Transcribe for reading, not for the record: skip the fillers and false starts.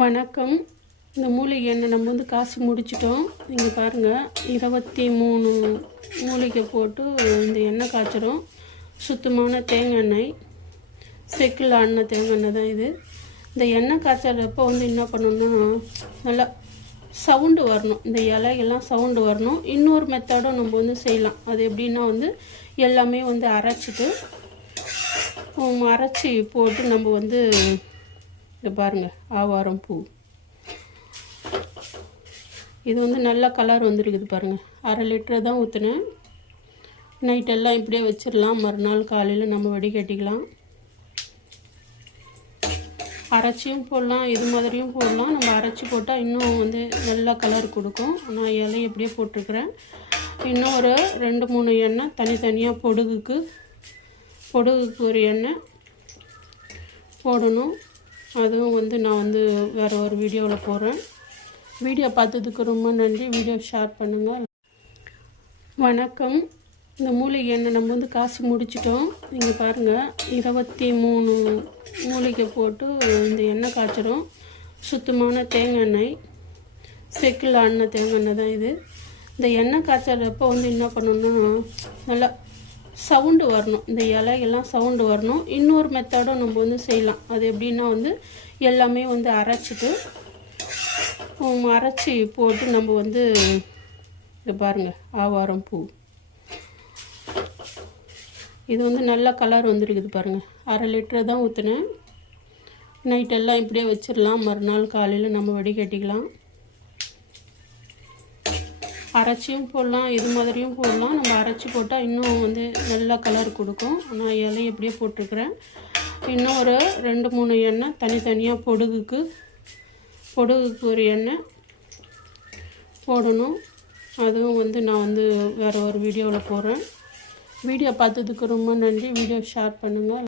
வணக்கம். இந்த மூலிகை எண்ணெய் நம்ம வந்து காய்ச்சி முடிச்சிட்டோம். இங்கே பாருங்கள், 23 மூலிகை போட்டு இந்த எண்ணெய் காய்ச்சிரும். சுத்தமான தேங்காய் எண்ணெய், செக்கில் ஆடின தேங்காய் எண்ணெய் தான் இது. இந்த எண்ணெய் காய்ச்சறப்போ வந்து என்ன பண்ணணும்னா, நல்லா சவுண்டு வரணும். இந்த இலைகள்லாம் சவுண்டு வரணும். இன்னொரு மெத்தடும் நம்ம வந்து செய்யலாம். அது எப்படின்னா வந்து எல்லாமே வந்து அரைச்சிட்டு அரைச்சி போட்டு நம்ம வந்து இதை பாருங்கள், ஆவாரம் பூ இது வந்து நல்ல கலர் வந்துருக்குது பாருங்கள். 1/2 லிட்டர் தான் ஊற்றுனேன். நைட்டெல்லாம் இப்படியே வச்சிடலாம். மறுநாள் காலையில் நம்ம வடிகட்டிக்கலாம். அரைச்சியும் போடலாம், இது மாதிரியும் போடலாம். நம்ம அரைச்சி போட்டால் இன்னும் வந்து நல்ல கலர் கொடுக்கும். நான் இலையை இப்படியே போட்டிருக்கிறேன். இன்னும் ஒரு 2-3 எண்ணெய் தனித்தனியாக பொடுகுக்கு ஒரு எண்ணெய் போடணும். அதுவும் வந்து நான் வந்து வேறு ஒரு வீடியோவில் போடுறேன். வீடியோ பார்த்ததுக்கு ரொம்ப நன்றி. வீடியோ ஷேர் பண்ணுங்கள். வணக்கம். இந்த மூலிகை எண்ணெய் நம்ம வந்து காய்ச்சி முடிச்சிட்டோம். இங்கே பாருங்கள், 23 மூலிகை போட்டு இந்த எண்ணெய் காய்ச்சிரும். சுத்தமான தேங்காய் எண்ணெய், செக்கில் ஆடின தேங்காய் எண்ணெய் தான் இது. இந்த எண்ணெய் காய்ச்சறப்போ வந்து என்ன பண்ணணும்னா, நல்லா சவுண்டு வரணும். இந்த இலைகள்லாம் சவுண்டு வரணும். இன்னொரு மெத்தடும் நம்ம வந்து செய்யலாம். அது எப்படின்னா வந்து எல்லாமே வந்து அரைச்சிட்டு அரைச்சி போட்டு நம்ம வந்து இதை பாருங்கள், ஆவாரம் பூ இது வந்து நல்ல கலர் வந்துருக்குது பாருங்கள். 1/2 லிட்டர் தான் ஊற்றுனேன். நைட்டெல்லாம் இப்படியே வச்சிடலாம். மறுநாள் காலையில் நம்ம வடிகட்டிக்கலாம். அரைச்சியும் போடலாம், இது மாதிரியும் போடலாம். நம்ம அரைச்சி போட்டால் இன்னும் வந்து நல்ல கலர் கொடுக்கும். நான் இலையை எப்படியே போட்டிருக்கிறேன். இன்னும் ஒரு 2-3 எண்ணெய் தனித்தனியாக பொடுகுக்கு ஒரு எண்ணெய் போடணும். அதுவும் வந்து நான் வந்து வேறு ஒரு வீடியோவில் போடுறேன். வீடியோ பார்த்ததுக்கு ரொம்ப நன்றி. வீடியோ ஷேர் பண்ணுங்கள்.